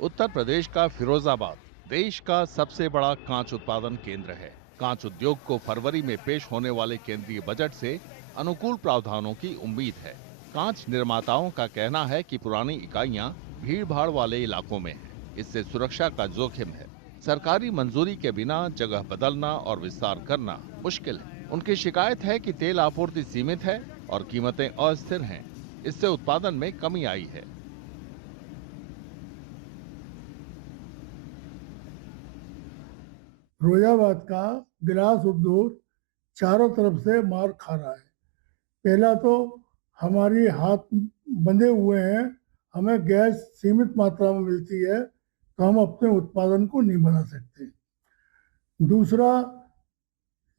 उत्तर प्रदेश का फिरोजाबाद देश का सबसे बड़ा कांच उत्पादन केंद्र है। कांच उद्योग को फरवरी में पेश होने वाले केंद्रीय बजट से अनुकूल प्रावधानों की उम्मीद है। कांच निर्माताओं का कहना है कि पुरानी इकाइयां भीड़ भाड़ वाले इलाकों में हैं, इससे सुरक्षा का जोखिम है। सरकारी मंजूरी के बिना जगह बदलना और विस्तार करना मुश्किल है। उनकी शिकायत है कि तेल आपूर्ति सीमित है और कीमतें अस्थिर हैं। इससे उत्पादन में कमी आई है। फिरोजाबाद का गिलास उद्योग चारों तरफ से मार खा रहा है। पहला तो हमारी हाथ बंधे हुए हैं, हमें गैस सीमित मात्रा में मिलती है तो हम अपने उत्पादन को नहीं बढ़ा सकते। दूसरा,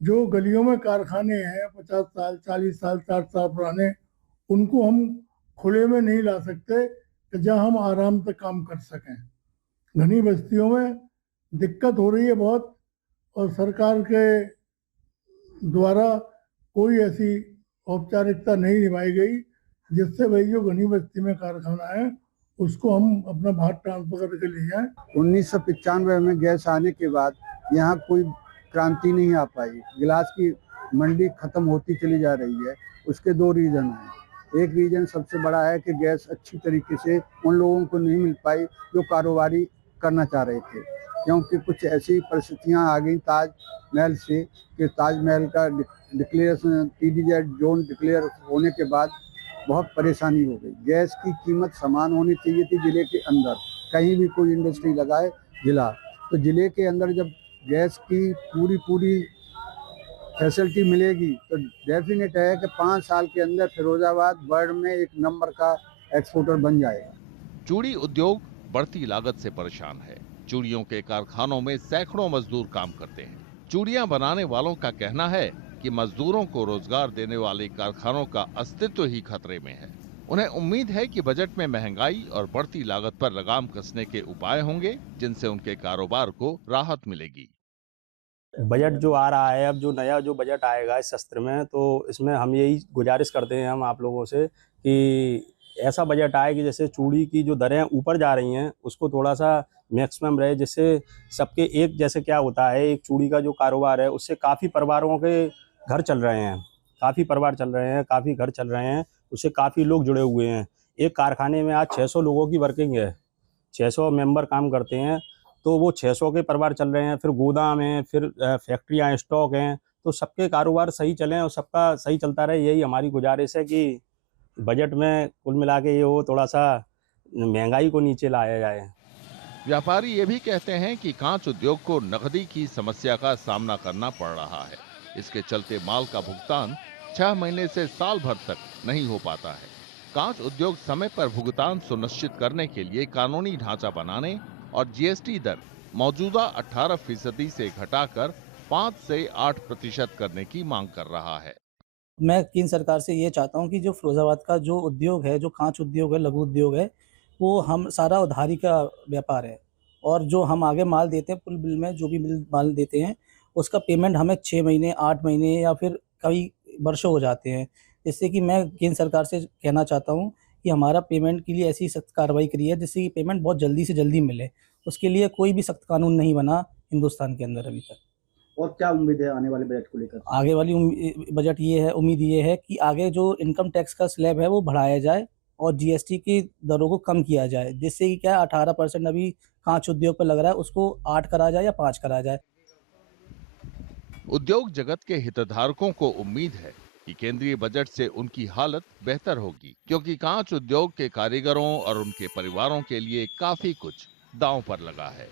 जो गलियों में कारखाने हैं 50 साल 40 साल 60 साल पुराने, उनको हम खुले में नहीं ला सकते कि जहाँ हम आराम से काम कर सकें। घनी बस्तियों में दिक्कत हो रही है बहुत, और सरकार के द्वारा कोई ऐसी औपचारिकता नहीं निभाई गई जिससे भाई जो घनी बस्ती में कारखाना है उसको हम अपना भार ट्रांसफर करके ले जाएं। 1995 में गैस आने के बाद यहाँ कोई क्रांति नहीं आ पाई। गिलास की मंडी खत्म होती चली जा रही है। उसके दो रीजन हैं। एक रीजन सबसे बड़ा है कि गैस अच्छी तरीके से उन लोगों को नहीं मिल पाई जो कारोबारी करना चाह रहे थे, क्योंकि कुछ ऐसी परिस्थितियां आ गई ताजमहल से कि ताजमहल का डिक्लेरेशन TDZ जोन डिक्लेयर होने के बाद बहुत परेशानी हो गई। गैस की कीमत समान होनी चाहिए थी जिले के अंदर, कहीं भी कोई इंडस्ट्री लगाए जिला, तो जिले के अंदर जब गैस की पूरी फैसिलिटी मिलेगी तो डेफिनेट है कि 5 साल के अंदर फिरोजाबाद वर्ल्ड में एक नंबर का एक्सपोर्टर बन जाएगा। चूड़ी उद्योग बढ़ती लागत से परेशान है। चूड़ियों के कारखानों में सैकड़ों मजदूर काम करते हैं। चूड़ियां बनाने वालों का कहना है कि मजदूरों को रोजगार देने वाले कारखानों का अस्तित्व ही खतरे में है। उन्हें उम्मीद है कि बजट में महंगाई और बढ़ती लागत पर लगाम कसने के उपाय होंगे, जिनसे उनके कारोबार को राहत मिलेगी। बजट जो आ रहा है, अब जो नया जो बजट आएगा इस सत्र में, तो इसमें हम यही गुजारिश करते हैं हम आप लोगों से कि ऐसा बजट आए कि जैसे चूड़ी की जो दरें ऊपर जा रही हैं उसको थोड़ा सा मैक्सिमम रहे, जिससे सबके एक जैसे क्या होता है, एक चूड़ी का जो कारोबार है उससे काफ़ी परिवारों के घर चल रहे हैं, काफ़ी परिवार चल रहे हैं, काफ़ी घर चल रहे हैं, उससे काफ़ी लोग जुड़े हुए हैं। एक कारखाने में आज 600 लोगों की वर्किंग है, 600 मेंबर काम करते हैं, तो वो 600 के परिवार चल रहे हैं। फिर गोदाम है, फिर फैक्ट्रियाँ, स्टॉक हैं, तो सबके कारोबार सही चलें और सबका सही चलता रहे, यही हमारी गुजारिश है कि बजट में कुल मिला के ये हो थोड़ा सा महंगाई को नीचे लाया जाए। व्यापारी ये भी कहते हैं कि कांच उद्योग को नकदी की समस्या का सामना करना पड़ रहा है। इसके चलते माल का भुगतान 6 महीने से साल भर तक नहीं हो पाता है। कांच उद्योग समय पर भुगतान सुनिश्चित करने के लिए कानूनी ढांचा बनाने और GST दर मौजूदा 18% से घटाकर 5 से 8% करने की मांग कर रहा है। मैं केंद्र सरकार से ये चाहता हूँ कि जो फिरोजाबाद का जो उद्योग है, जो कांच उद्योग है, लघु उद्योग है, वो हम सारा उधारी का व्यापार है, और जो हम आगे माल देते हैं, पुल बिल में जो भी माल देते हैं उसका पेमेंट हमें 6 महीने 8 महीने या फिर कई वर्षों हो जाते हैं। जिससे कि मैं केंद्र सरकार से कहना चाहता हूँ कि हमारा पेमेंट के लिए ऐसी सख्त कार्रवाई करी है जिससे कि पेमेंट बहुत जल्दी से जल्दी मिले। उसके लिए कोई भी सख्त कानून नहीं बना हिंदुस्तान के अंदर अभी तक। और क्या उम्मीद है आने वाले बजट को लेकर? आगे वाली बजट ये है, उम्मीद ये है कि आगे जो इनकम टैक्स का स्लैब है वो बढ़ाया जाए और GST की दरों को कम किया जाए, जिससे कि क्या 18% अभी कांच उद्योग पर लग रहा है उसको 8 करा जाए या 5 करा जाए। उद्योग जगत के हितधारकों को उम्मीद है कि केंद्रीय बजट से उनकी हालत बेहतर होगी, क्योंकि कांच उद्योग के कारीगरों और उनके परिवारों के लिए काफी कुछ दांव पर लगा है।